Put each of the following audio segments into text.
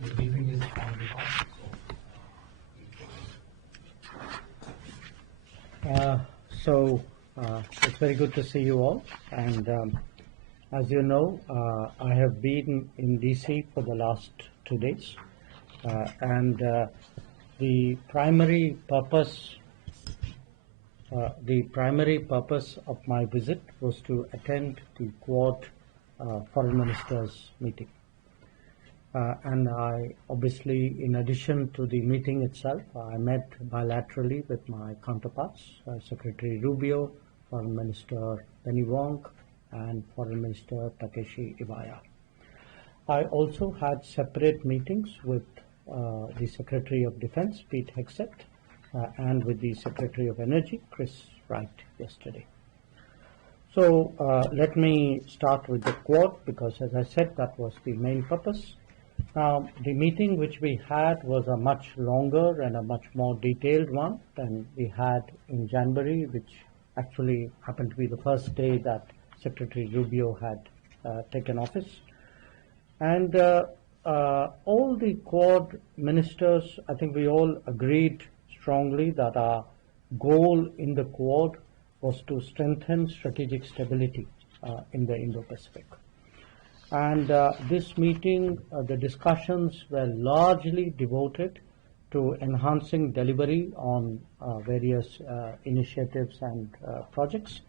The briefing is on record, so it's very good to see you all, and as you know, I have been in DC for the last 2 days, and the primary purpose of my visit was to attend the Quad Foreign Ministers meeting. And I obviously, in addition to the meeting itself, I met bilaterally with my counterparts, Secretary Rubio, Foreign Minister Penny Wong, and Foreign Minister Takeshi Iwaya. I also had separate meetings with the Secretary of Defense, Pete Hegseth, and with the Secretary of Energy, Chris Wright, yesterday. So let me start with the Quad, because as I said, that was the main purpose. Now, the meeting which we had was a much longer and a much more detailed one than we had in January, which actually happened to be the first day that Secretary Rubio had taken office. And all the Quad ministers, I think we all agreed strongly that our goal in the Quad was to strengthen strategic stability in the Indo-Pacific. And this meeting, the discussions were largely devoted to enhancing delivery on various initiatives and projects.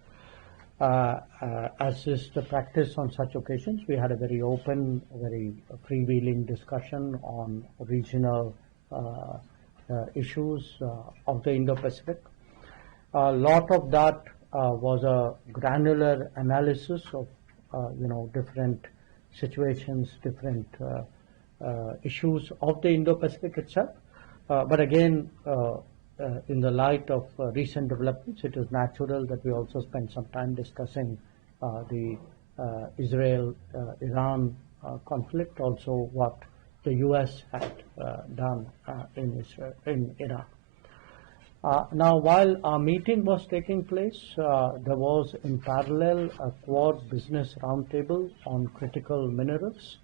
As is the practice on such occasions, we had a very open, very freewheeling discussion on regional issues of the Indo-Pacific. A lot of that was a granular analysis of different situations, different issues of the Indo-Pacific itself. But again, in the light of recent developments, it is natural that we also spend some time discussing the Israel-Iran conflict, also what the U.S. had done in Iran. Now, while our meeting was taking place, there was in parallel a Quad business roundtable on critical minerals,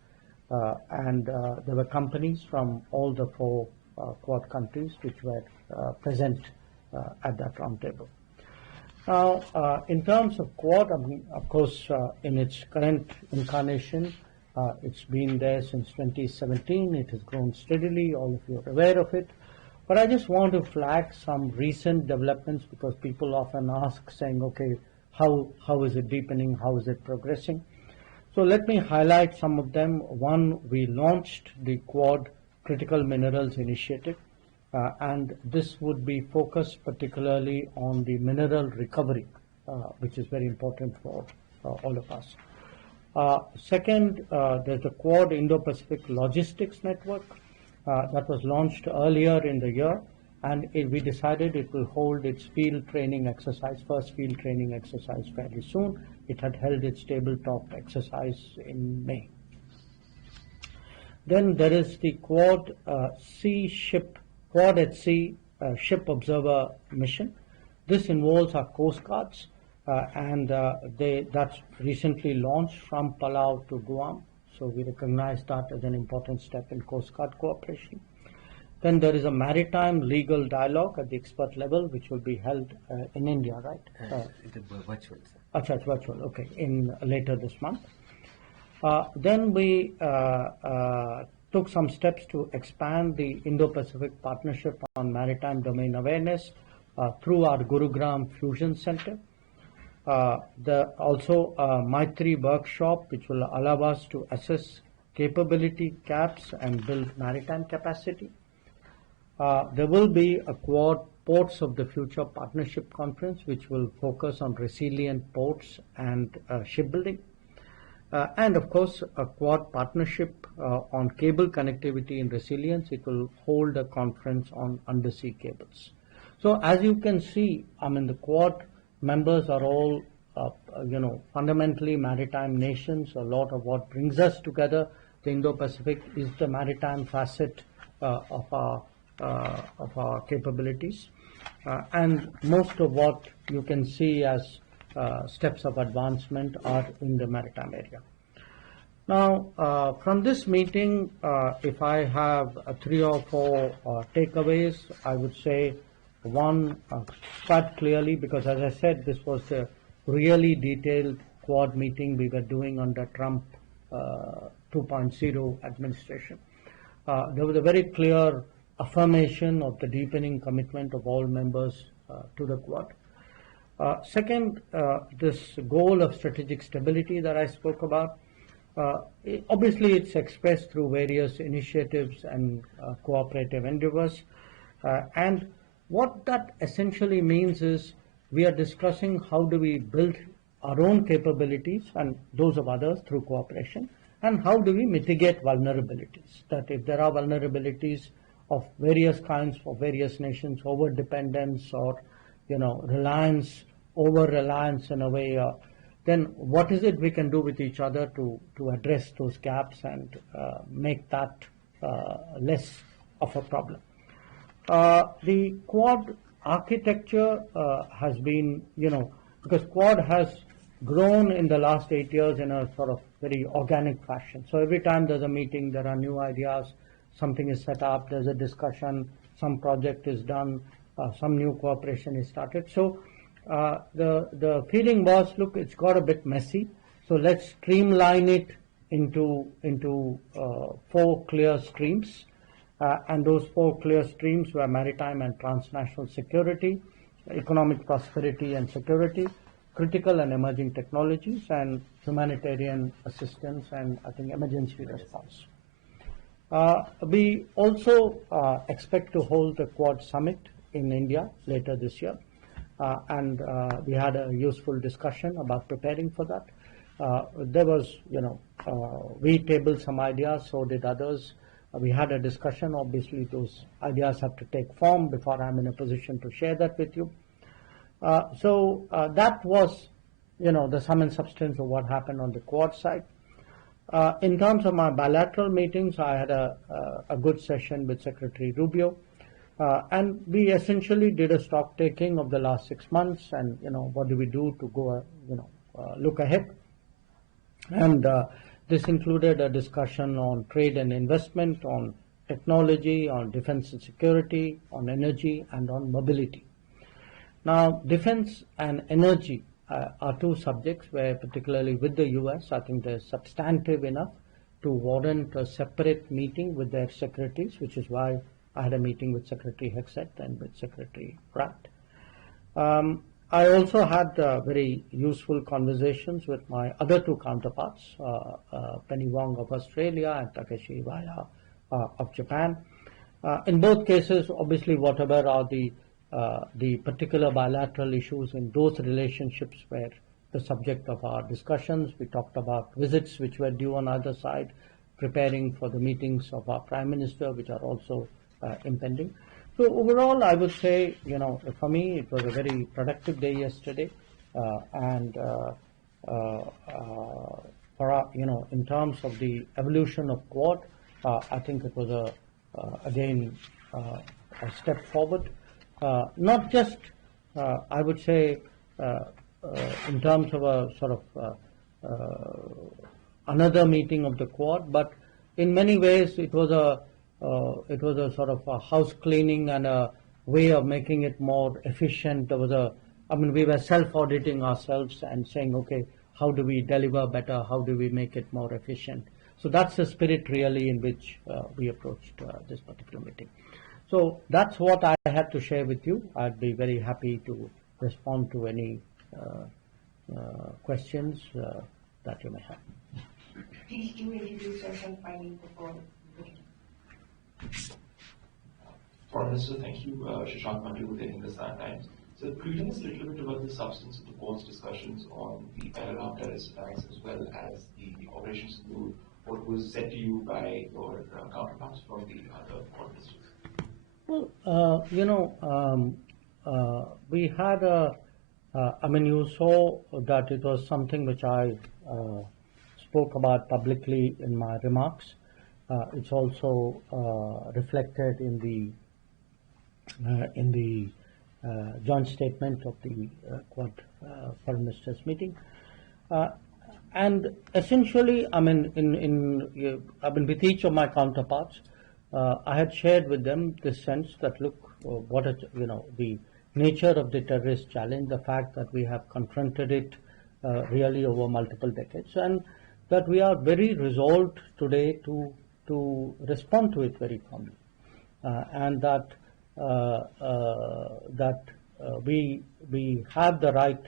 and there were companies from all the 4 Quad countries which were present at that roundtable. Now, in terms of Quad, I mean, of course, in its current incarnation, it's been there since 2017. It has grown steadily. All of you are aware of it. But I just want to flag some recent developments, because people often ask, saying, okay, how is it deepening? How is it progressing? So let me highlight some of them. One, we launched the Quad Critical Minerals Initiative, and this would be focused particularly on the mineral recovery, which is very important for all of us. Second, there's the Quad Indo-Pacific Logistics Network. That was launched earlier in the year, and we decided it will hold its field training exercise, first field training exercise, fairly soon. It had held its tabletop exercise in May. Then there is the Quad at Sea Ship Observer Mission. This involves our Coast Guards, and that's recently launched from Palau to Guam. So we recognize that as an important step in Coast Guard cooperation. Then there is a maritime legal dialogue at the expert level, which will be held in India, right? It is virtual, sir. Achha, it's virtual, okay, later this month. Then we took some steps to expand the Indo-Pacific Partnership on Maritime Domain Awareness through our Gurugram Fusion Center. Also a Maitri workshop, which will allow us to assess capability gaps and build maritime capacity. There will be a Quad Ports of the Future Partnership Conference, which will focus on resilient ports and shipbuilding. And of course, a Quad partnership on cable connectivity and resilience. It will hold a conference on undersea cables. So as you can see, I mean, the Quad members are all, fundamentally maritime nations. A lot of what brings us together, the Indo-Pacific, is the maritime facet of our capabilities, and most of what you can see as steps of advancement are in the maritime area. Now, from this meeting, if I have 3 or 4 takeaways, I would say one, quite clearly, because as I said, this was a really detailed Quad meeting we were doing under Trump 2.0 administration. There was a very clear affirmation of the deepening commitment of all members to the Quad. Second, this goal of strategic stability that I spoke about, obviously it's expressed through various initiatives and cooperative endeavors. And what that essentially means is we are discussing how do we build our own capabilities and those of others through cooperation, and how do we mitigate vulnerabilities. That if there are vulnerabilities of various kinds for various nations, over dependence or reliance, over-reliance in a way, then what is it we can do with each other to address those gaps and make that less of a problem. The Quad architecture has been, because Quad has grown in the last 8 years in a sort of very organic fashion. So every time there's a meeting, there are new ideas, something is set up, there's a discussion, some project is done, some new cooperation is started. So the feeling was, look, it's got a bit messy, so let's streamline it into 4 clear streams, and those 4 clear streams were maritime and transnational security, economic prosperity and security, critical and emerging technologies, and humanitarian assistance and I think emergency response. We also expect to hold the Quad Summit in India later this year, and we had a useful discussion about preparing for that. There was, we tabled some ideas, so did others. We had a discussion. Obviously, those ideas have to take form before I'm in a position to share that with you. So that was, the sum and substance of what happened on the Quad side. In terms of my bilateral meetings, I had a good session with Secretary Rubio, and we essentially did a stock taking of the last 6 months, and what do we do to go, look ahead. And this included a discussion on trade and investment, on technology, on defense and security, on energy, and on mobility. Now, defense and energy are 2 subjects where, particularly with the US, I think they're substantive enough to warrant a separate meeting with their secretaries, which is why I had a meeting with Secretary Hexet and with Secretary Pratt. I also had very useful conversations with my other 2 counterparts, Penny Wong of Australia and Takeshi Iwaya of Japan. In both cases, obviously, whatever are the particular bilateral issues in those relationships were the subject of our discussions. We talked about visits which were due on either side, preparing for the meetings of our Prime Minister, which are also impending. So overall, I would say, for me, it was a very productive day yesterday, and for our, in terms of the evolution of Quad, I think it was again a step forward. Not just, I would say, in terms of a sort of another meeting of the Quad, but in many ways it was a sort of a house cleaning and a way of making it more efficient. There was we were self-auditing ourselves and saying, okay, how do we deliver better? How do we make it more efficient? So that's the spirit really in which we approached this particular meeting. So that's what I had to share with you. I'd be very happy to respond to any questions that you may have. Please do introduce yourself finally before. Foreign Minister, thank you. Jaishankar with the Hindustan Times. So could you tell us a little bit about the substance of the Quad's discussions on the Pahalgam terrorist attacks as well as the operations through what was said to you by your counterparts from the other Quad districts? Well, we had you saw that it was something which I spoke about publicly in my remarks. It's also reflected in the joint statement of the Quad Foreign Ministers meeting. And essentially, I mean, I mean, with each of my counterparts, I had shared with them this sense that look, what is, the nature of the terrorist challenge, the fact that we have confronted it really over multiple decades, and that we are very resolved today to respond to it very firmly, and that we have the right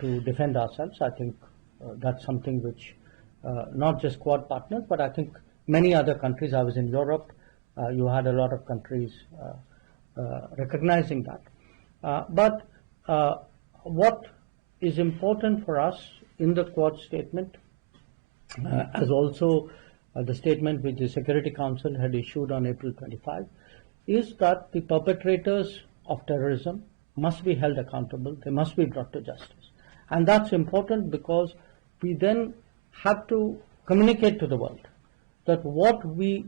to defend ourselves. I think that's something which not just Quad partners, but I think many other countries. I was in Europe. You had a lot of countries recognizing that. But what is important for us in the Quad statement, as also the statement which the Security Council had issued on April 25, is that the perpetrators of terrorism must be held accountable. They must be brought to justice. And that's important because we then have to communicate to the world that what we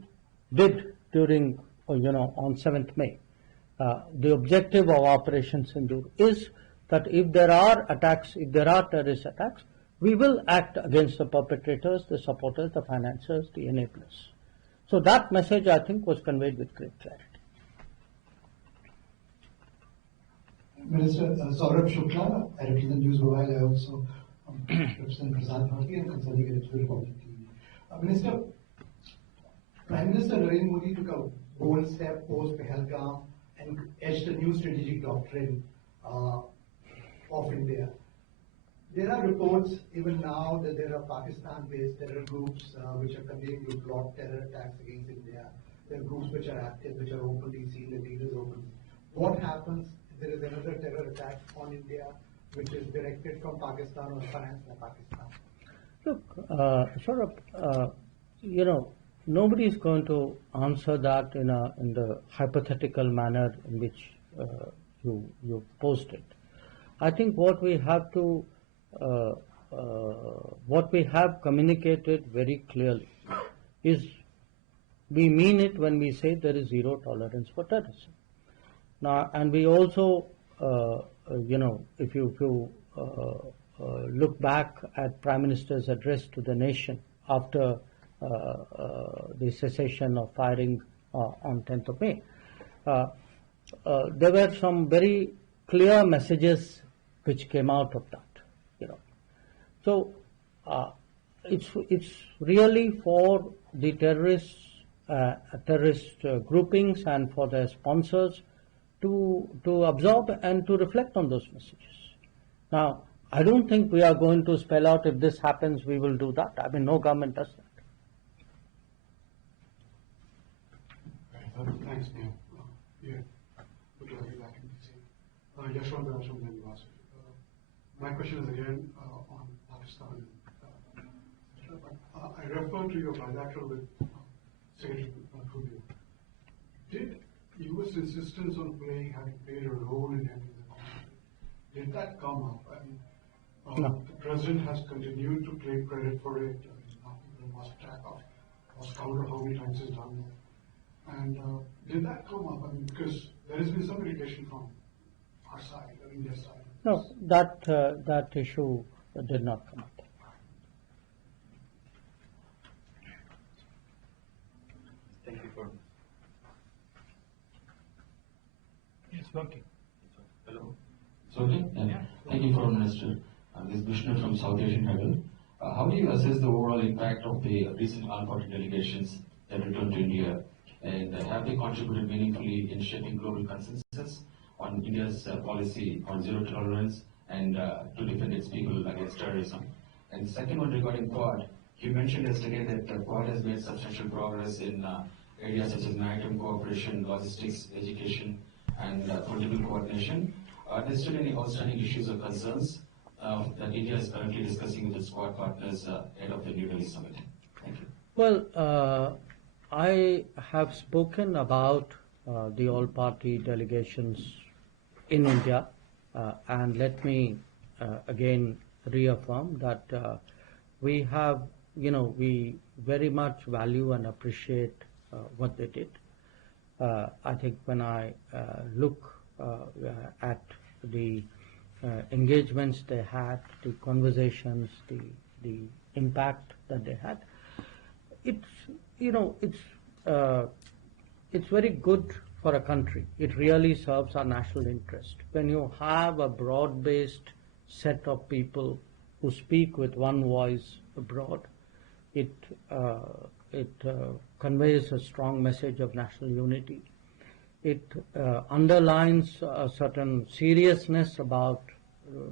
did during, on 7th May, the objective of Operation Sindoor is that if there are attacks, if there are terrorist attacks, we will act against the perpetrators, the supporters, the financiers, the enablers. So that message, I think, was conveyed with great clarity. Minister Saurabh Shukla, I represent News Mobile. I also represent Prasad Bharati and Consolidated Editorial Republic TV. Minister, Prime Minister Narendra Modi took a bold step post Pahalgam and etched a new strategic doctrine of India. There are reports even now that there are Pakistan-based terror groups which are continuing to plot terror attacks against India. There are groups which are active, which are openly seen, the leaders openly. What happens if there is another terror attack on India which is directed from Pakistan or financed by Pakistan? Look, Saurabh, nobody is going to answer that in the hypothetical manner in which you posed it. I think what we have to what we have communicated very clearly is we mean it when we say there is zero tolerance for terrorism. Now, and we also, if you look back at Prime Minister's address to the nation after the cessation of firing on 10th of May, there were some very clear messages which came out of that. So it's really for the terrorist groupings and for their sponsors to absorb and to reflect on those messages. Now, I don't think we are going to spell out if this happens, we will do that. I mean, no government does that. Thanks, Neil. Yeah, good to have you back in DC. Jaishankar from the University. My question is again on Pakistan. I refer to your bilateral with Secretary Rubio. Did U.S. insistence on having played a role in ending the conflict, did that come up? I mean, No. The president has continued to claim credit for it. People must track of, lost count of how many times he's done that. And did that come up? I mean, because there has been some indication from our side, India's side. No, that issue did not come up. Thank you for. It's working. Hello. It's okay? Yeah. Thank you, Foreign Minister. This is Vishnu from South Asian Herald. How do you assess the overall impact of the recent armed party delegations that returned to India? And have they contributed meaningfully in shaping global consensus on India's policy on zero tolerance and to defend its people against terrorism? And the second one regarding Quad, you mentioned yesterday that Quad has made substantial progress in areas such as maritime cooperation, logistics, education, and political coordination. Are there still any outstanding issues or concerns that India is currently discussing with its Quad partners ahead of the New Delhi summit? Thank you. Well, I have spoken about the all-party delegations in India, and let me again reaffirm that we have, we very much value and appreciate what they did. I think when I look at the engagements they had, the conversations, the impact that they had. It's, it's very good for a country. It really serves our national interest. When you have a broad-based set of people who speak with one voice abroad, it conveys a strong message of national unity. It underlines a certain seriousness about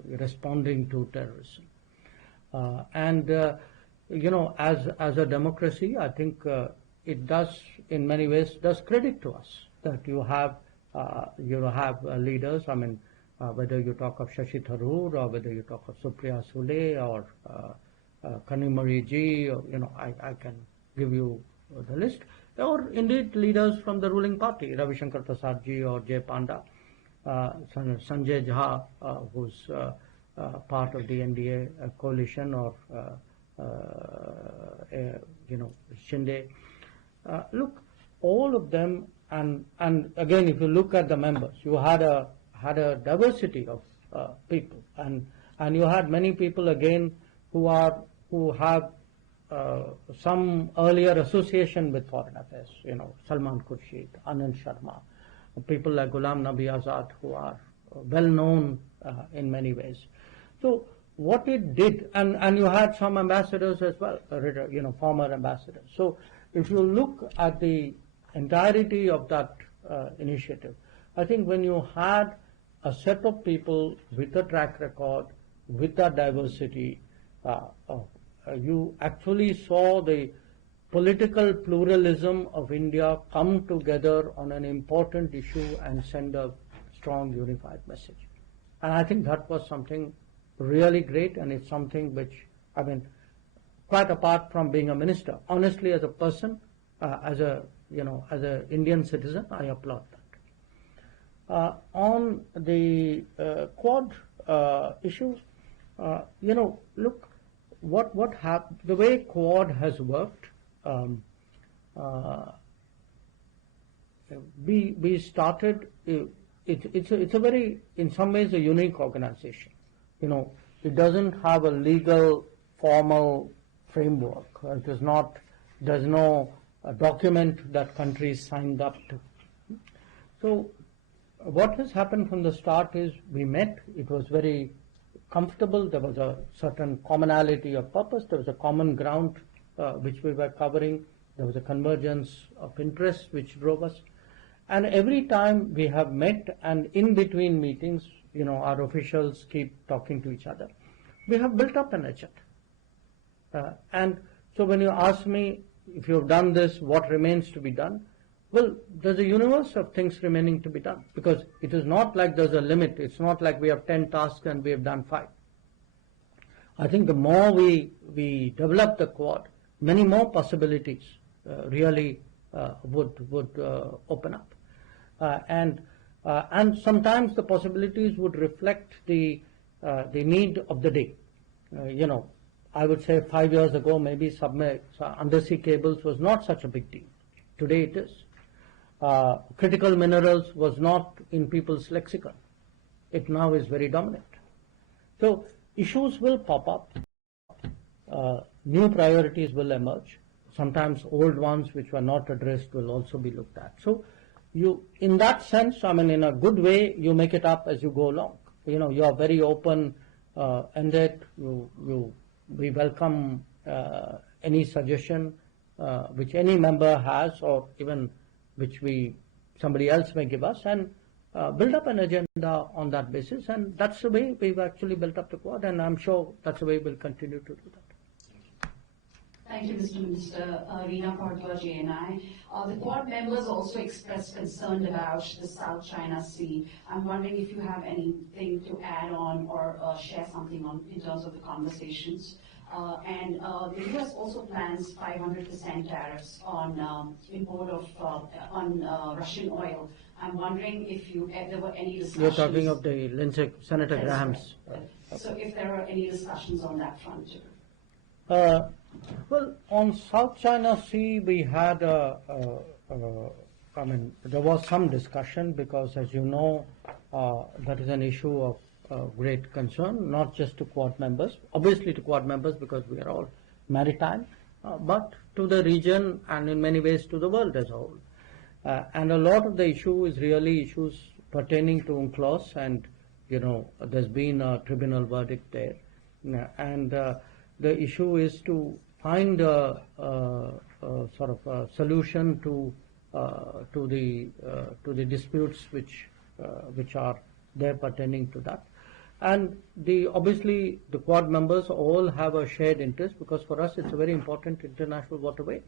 responding to terrorism. As a democracy, I think it does, in many ways, does credit to us that you have leaders. I mean, whether you talk of Shashi Tharoor or whether you talk of Supriya Sule or Kanimari Ji, or, I can give you the list, or indeed leaders from the ruling party, Ravishankar Prasad Ji or Jay Panda, Sanjay Jha, who's part of the NDA coalition, or Shinde. Look, all of them, and again, if you look at the members, you had a diversity of people, and you had many people again who have some earlier association with foreign affairs. Salman Khurshid, Anand Sharma, people like Ghulam Nabi Azad, who are well known in many ways. So what it did, and you had some ambassadors as well, former ambassadors. So if you look at the entirety of that initiative, I think when you had a set of people with a track record, with that diversity, you actually saw the political pluralism of India come together on an important issue and send a strong unified message. And I think that was something really great, and it's something which, I mean, quite apart from being a minister, honestly, as a person, as an Indian citizen, I applaud that. On the Quad issue, look, what happened, the way Quad has worked, we started, it's a very, in some ways, a unique organization. It doesn't have a legal, formal framework. There's no document that countries signed up to. So what has happened from the start is we met, it was very comfortable, there was a certain commonality of purpose, there was a common ground which we were covering, there was a convergence of interests which drove us. And every time we have met, and in between meetings, our officials keep talking to each other, we have built up an agenda. And so when you ask me, if you have done this, what remains to be done? Well, there's a universe of things remaining to be done, because it is not like there's a limit. It's not like we have 10 tasks and we have done 5. I think the more we develop the Quad, many more possibilities really would open up. And sometimes the possibilities would reflect the need of the day. I would say 5 years ago, maybe undersea cables was not such a big deal. Today it is. Critical minerals was not in people's lexicon. It now is very dominant. So issues will pop up. New priorities will emerge. Sometimes old ones which were not addressed will also be looked at. So in that sense, I mean, in a good way, you make it up as you go along. You are very open-ended. We welcome any suggestion which any member has, or even which somebody else may give us, and build up an agenda on that basis. And that's the way we've actually built up the Quad, and I'm sure that's the way we'll continue to do that. Thank you, Mr. Minister. Reena Bhargava, JNI. The Quad members also expressed concern about the South China Sea. I'm wondering if you have anything to add on or share something on in terms of the conversations. And the U.S. also plans 500% tariffs on import of Russian oil. I'm wondering if there were any discussions. You're talking of the Senator Graham's. So if there are any discussions on that front too. Well, on South China Sea, we had there was some discussion, because, as you know, that is an issue great concern, not just to Quad members, obviously to Quad members because we are all maritime, but to the region and in many ways to the world as a whole. And a lot of the issue is really issues pertaining to UNCLOS, and there's been a tribunal verdict there, and the issue is to find a sort of a solution to the disputes which are there pertaining to that. And obviously the Quad members all have a shared interest, because for us it's a very important international waterway.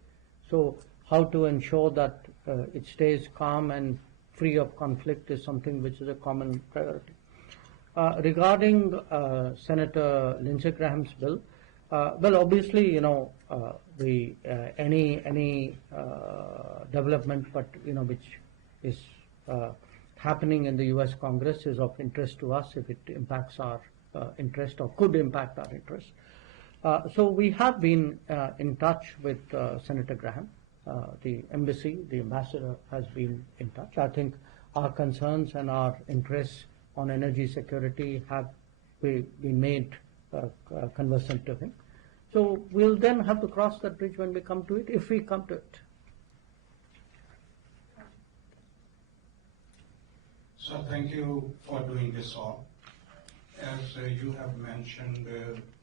So how to ensure that it stays calm and free of conflict is something which is a common priority. Regarding Senator Lindsey Graham's bill, well, obviously, any development, but which is happening in the U.S. Congress is of interest to us if it impacts our interest or could impact our interest. So we have been in touch with Senator Graham. The embassy, the ambassador has been in touch. I think our concerns and our interests on energy security have been made conversant to him. So we'll then have to cross that bridge when we come to it, if we come to it. So thank you for doing this all. As you have mentioned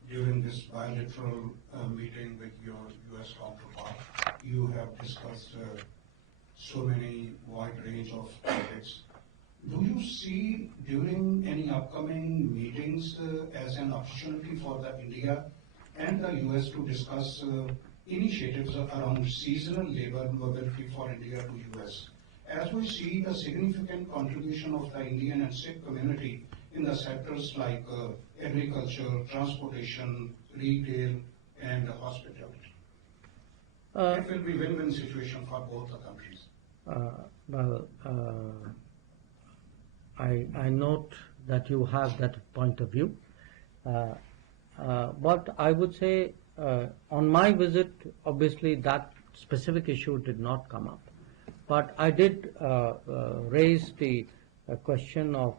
during this bilateral meeting with your U.S. counterpart, you have discussed so many wide range of topics. Do you see during any upcoming meetings as an opportunity for the India and the U.S. to discuss initiatives around seasonal labor mobility for India to U.S.? As we see the significant contribution of the Indian and Sikh community in the sectors like agriculture, transportation, retail, and hospitality. It will be win-win situation for both the countries. I note that you have that point of view, but I would say on my visit, obviously that specific issue did not come up. But I did raise the question of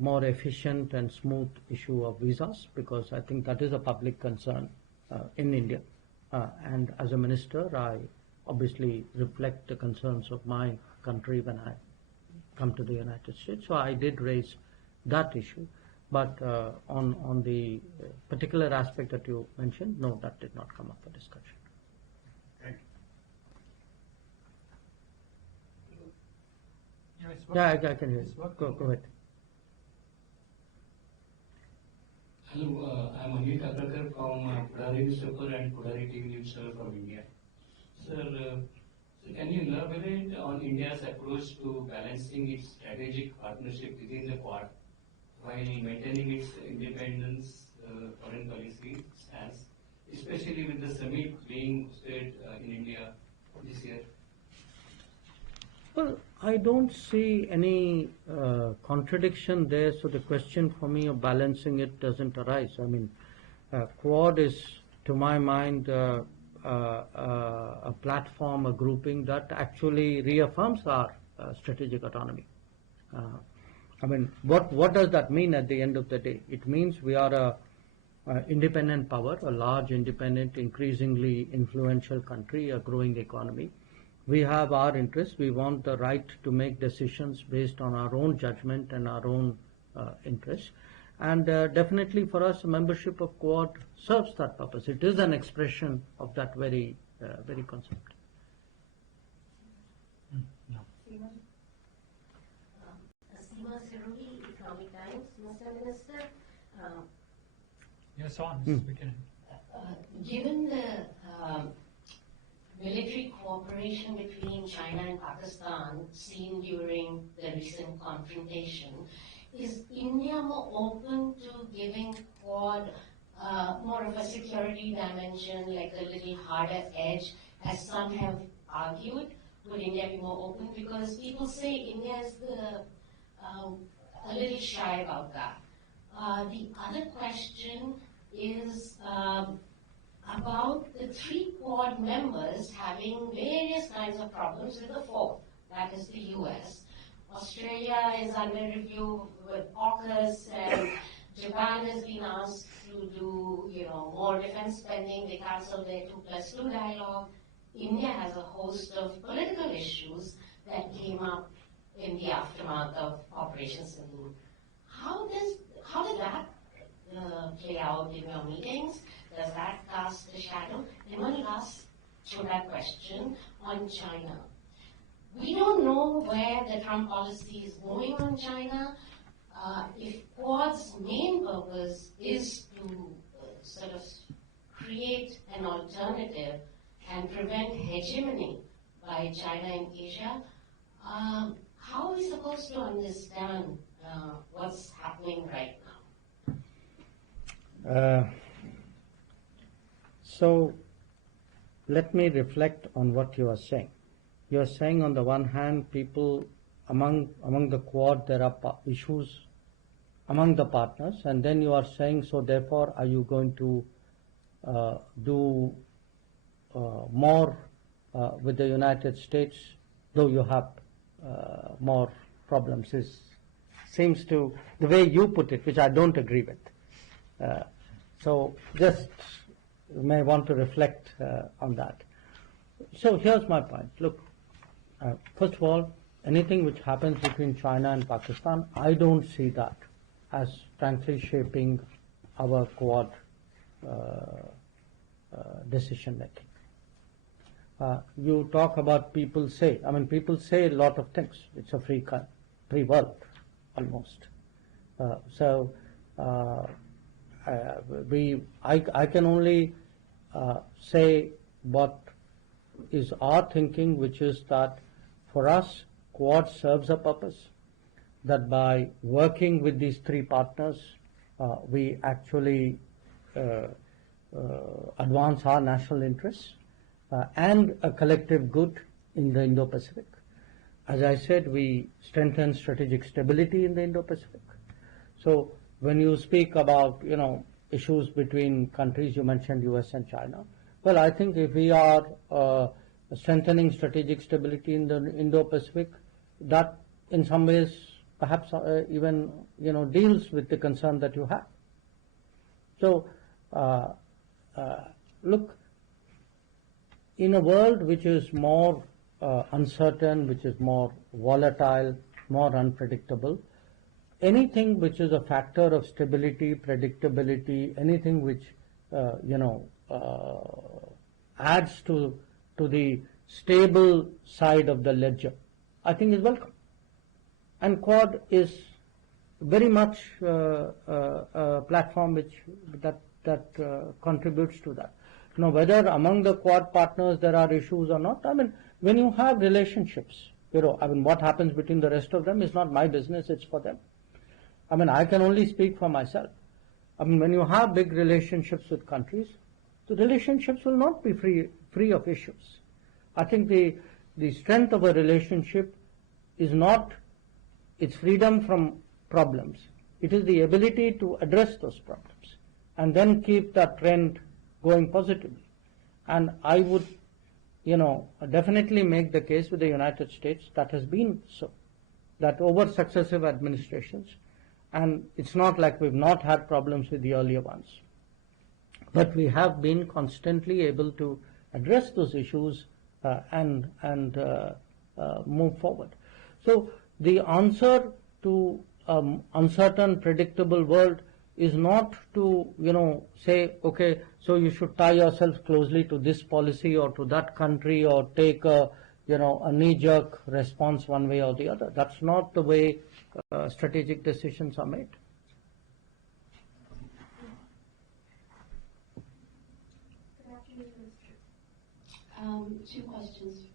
more efficient and smooth issue of visas, because I think that is a public concern in India. And as a minister, I obviously reflect the concerns of my country when I come to the United States. So I did raise that issue. But on the particular aspect that you mentioned, no, that did not come up for discussion. Thank you. Yeah, I can hear you. Go ahead. Hello, I'm Anil Kakrakar from Pudari newspaper and Pudari TV newspaper from India. Sir, can you elaborate on India's approach to balancing its strategic partnership within the Quad while maintaining its independence foreign policy stance, especially with the summit being hosted in India this year? Well, I don't see any contradiction there, so the question for me of balancing it doesn't arise. I mean, Quad is, to my mind, a platform, a grouping that actually reaffirms our strategic autonomy. I mean, what does that mean at the end of the day? It means we are a independent power, a large, independent, increasingly influential country, a growing economy. We have our interests. We want the right to make decisions based on our own judgment and our own interests. And definitely for us, membership of Quad serves that purpose. It is an expression of that very concept. Seema Siruri, Economic Times. Mr. Minister, yes, on. We can. Given the military cooperation between China and Pakistan seen during the recent confrontation, is India more open to giving Quad more of a security dimension, like a little harder edge, as some have argued? Would India be more open? Because people say India is a little shy about that. The other question is about the 3 Quad members having various kinds of problems with the 4th, that is the US, Australia is under review with AUKUS, and Japan has been asked to do, more defense spending. They cancelled their 2+2 dialogue. India has a host of political issues that came up in the aftermath of Operation Sindoor. How did that play out in your meetings? Does that cast a shadow? And one last short question on China. We don't know where the Trump policy is going on China. If Quad's main purpose is to sort of create an alternative and prevent hegemony by China in Asia, how are we supposed to understand what's happening right now? So let me reflect on what you are saying. You are saying on the one hand, people among the Quad, there are issues among the partners, and then you are saying, so therefore, are you going to do more with the United States, though you have more problems? Seems to, the way you put it, which I don't agree with. So just you may want to reflect on that. So here's my point. Look, first of all, anything which happens between China and Pakistan, I don't see that as frankly shaping our Quad decision making. You talk about people say a lot of things. It's a free world, almost. I can only say what is our thinking, which is that for us, Quad serves a purpose, that by working with these three partners, we actually advance our national interests and a collective good in the Indo-Pacific. As I said, we strengthen strategic stability in the Indo-Pacific. So when you speak about, issues between countries, you mentioned US and China. Well, I think if we are strengthening strategic stability in the Indo-Pacific, that in some ways perhaps even deals with the concern that you have. So look, in a world which is more uncertain, which is more volatile, more unpredictable, anything which is a factor of stability, predictability, anything which adds to the stable side of the ledger, I think is welcome. And Quad is very much a platform that contributes to that. Whether among the Quad partners there are issues or not, when you have relationships, what happens between the rest of them is not my business, it's for them. I can only speak for myself. When you have big relationships with countries, the relationships will not be free of issues. I think the strength of a relationship is not its freedom from problems. It is the ability to address those problems and then keep that trend going positively. And I would, definitely make the case with the United States that has been so, that over successive administrations, and it's not like we've not had problems with the earlier ones, but we have been constantly able to address those issues and move forward. So the answer to uncertain, predictable world is not to say, okay, so you should tie yourself closely to this policy or to that country or take a knee-jerk response one way or the other. That's not the way strategic decisions are made. Good afternoon, Minister. Two questions.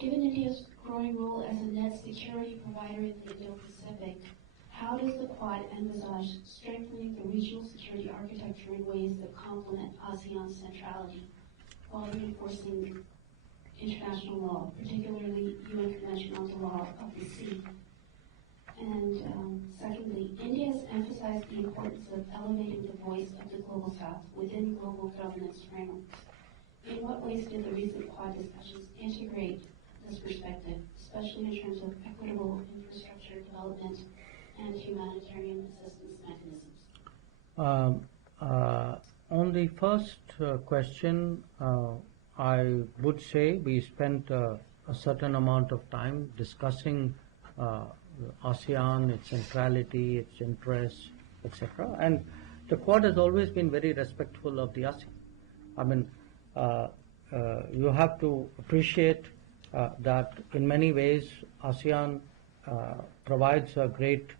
Given India's growing role as a net security provider in the Indo-Pacific, how does the Quad envisage strengthening the regional security architecture in ways that complement ASEAN's centrality while reinforcing international law, particularly UN Convention on the Law of the Sea? And secondly, India has emphasized the importance of elevating the voice of the Global South within global governance frameworks. In what ways did the recent Quad discussions integrate this perspective, especially in terms of equitable infrastructure development and humanitarian assistance mechanisms? On the first question, I would say we spent a certain amount of time discussing ASEAN, its centrality, its interests, etc. And the Quad has always been very respectful of the ASEAN. I mean, you have to appreciate that in many ways ASEAN provides a great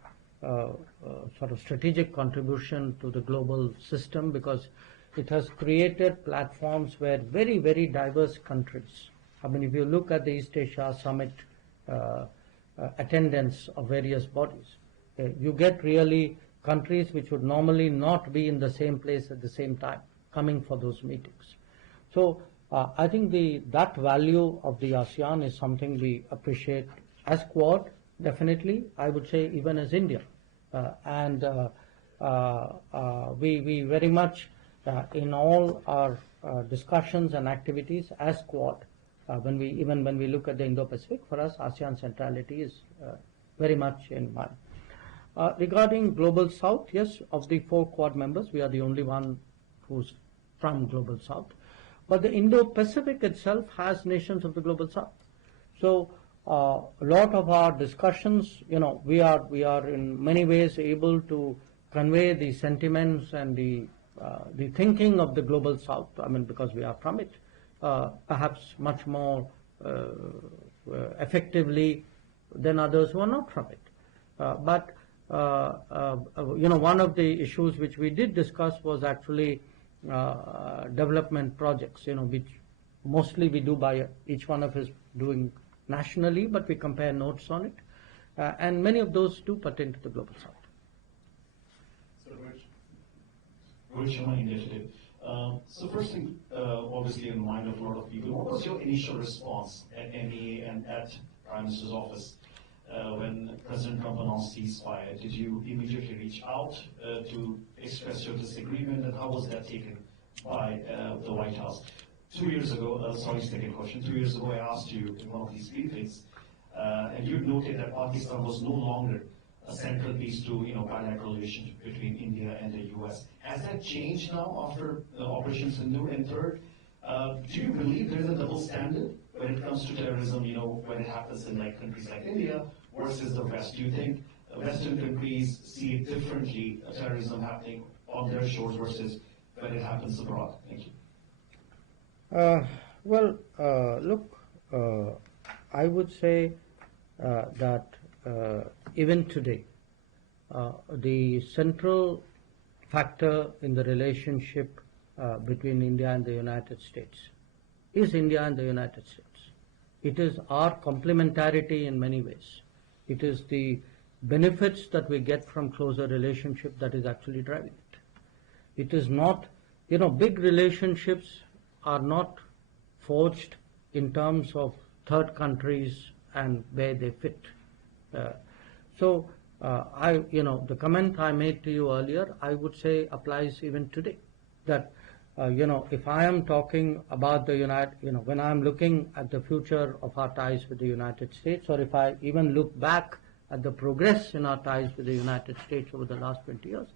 sort of strategic contribution to the global system because it has created platforms where very, very diverse countries. I mean, if you look at the East Asia Summit attendance of various bodies, you get really countries which would normally not be in the same place at the same time coming for those meetings. So I think that value of the ASEAN is something we appreciate as Quad, definitely, I would say even as India. We very much, in all our discussions and activities as Quad, when we look at the Indo-Pacific, for us, ASEAN centrality is very much in mind. Regarding Global South, yes, of the 4 Quad members, we are the only one who's from Global South. But the Indo-Pacific itself has nations of the Global South. So a lot of our discussions, we are in many ways able to convey the sentiments and the thinking of the Global South. I mean, because we are from it, perhaps much more effectively than others who are not from it. But one of the issues which we did discuss was actually development projects, which mostly we do by each one of us doing nationally, but we compare notes on it. And many of those do pertain to the Global South. Rohit Sharma, India Today. So first thing, obviously in the mind of a lot of people, what was your initial response at MEA and at Prime Minister's office when President Trump announced ceasefire? Did you immediately reach out to express your disagreement, and how was that taken by the White House? 2 years ago, second question. 2 years ago, I asked you in one of these briefings, and you noted that Pakistan was no longer a central piece to bilateral relationship between India and the U.S. Has that changed now after Operation Sindoor? And third, do you believe there is a double standard when it comes to terrorism? When it happens in countries like India versus the West? Do you think Western countries see it differently, terrorism happening on their shores versus when it happens abroad? Thank you. Look, I would say that even today, the central factor in the relationship between India and the United States is India and the United States. It is our complementarity in many ways. It is the benefits that we get from closer relationship that is actually driving it. It is not, big relationships are not forged in terms of third countries and where they fit. The comment I made to you earlier, I would say applies even today. That, if I am talking about when I'm looking at the future of our ties with the United States, or if I even look back at the progress in our ties with the United States over the last 20 years,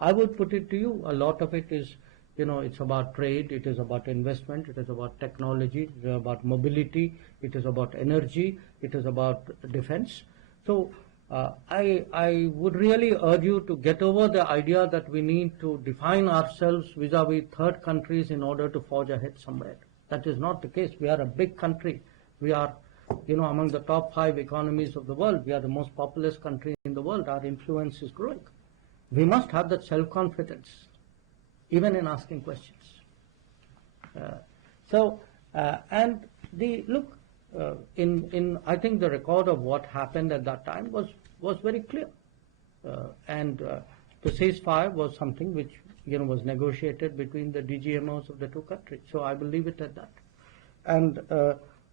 I would put it to you, a lot of it is, it's about trade, it is about investment, it is about technology, it is about mobility, it is about energy, it is about defense. So I would really urge you to get over the idea that we need to define ourselves vis-a-vis third countries in order to forge ahead somewhere. That is not the case. We are a big country. We are, among the top 5 economies of the world. We are the most populous country in the world. Our influence is growing. We must have that self-confidence, even in asking questions. I think the record of what happened at that time was very clear. The ceasefire was something which was negotiated between the DGMOs of the 2 countries. So I will leave it at that. And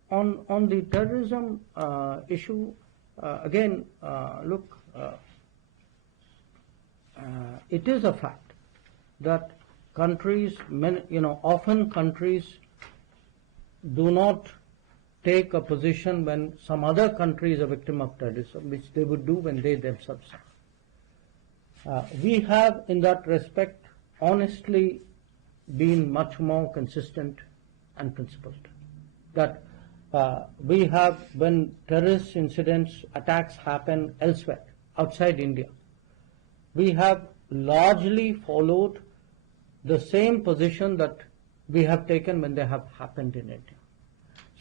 on the terrorism issue, again, look, it is a fact that countries, often countries do not take a position when some other country is a victim of terrorism, which they would do when they themselves are. We have, in that respect, honestly been much more consistent and principled. That we have, when terrorist incidents, attacks happen elsewhere, outside India, we have largely followed the same position that we have taken when they have happened in India.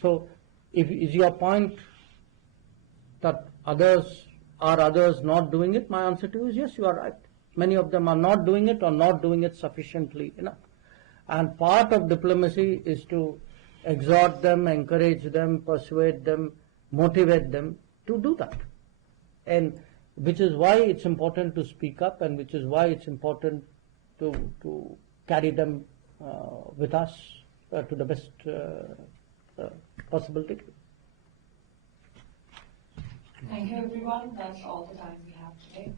So, if is your point that others not doing it, my answer to you is yes, you are right. Many of them are not doing it or not doing it sufficiently enough. And part of diplomacy is to exhort them, encourage them, persuade them, motivate them to do that. And which is why it's important to speak up, and which is why it's important to carry them with us to the best possible degree. Thank you, everyone. That's all the time we have today.